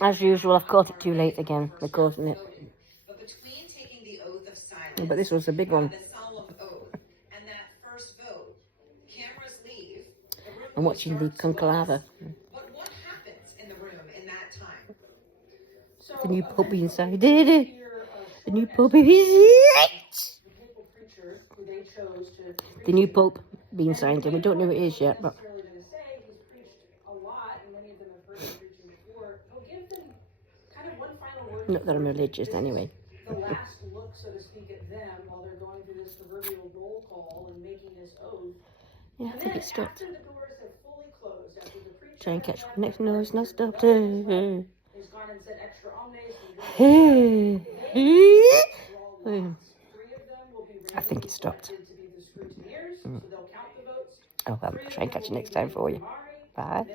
As usual, I've caught it too late again, recording it. But this was a big one. I'm watching the conclave. The new Pope inside. The new Pope is the new Pope being signed, and we don't know who it is yet, but not that I'm religious anyway. The last look, so to speak, at them while they're going through this proverbial roll call and making this oath. Yeah, I think it stopped. After the doors have fully closed, after the preacher Try and catch one next. No, it's not stopped. Hey. has gone and said extra omnes. I think it stopped. Oh well, I'll try and catch it next time for you. Bye.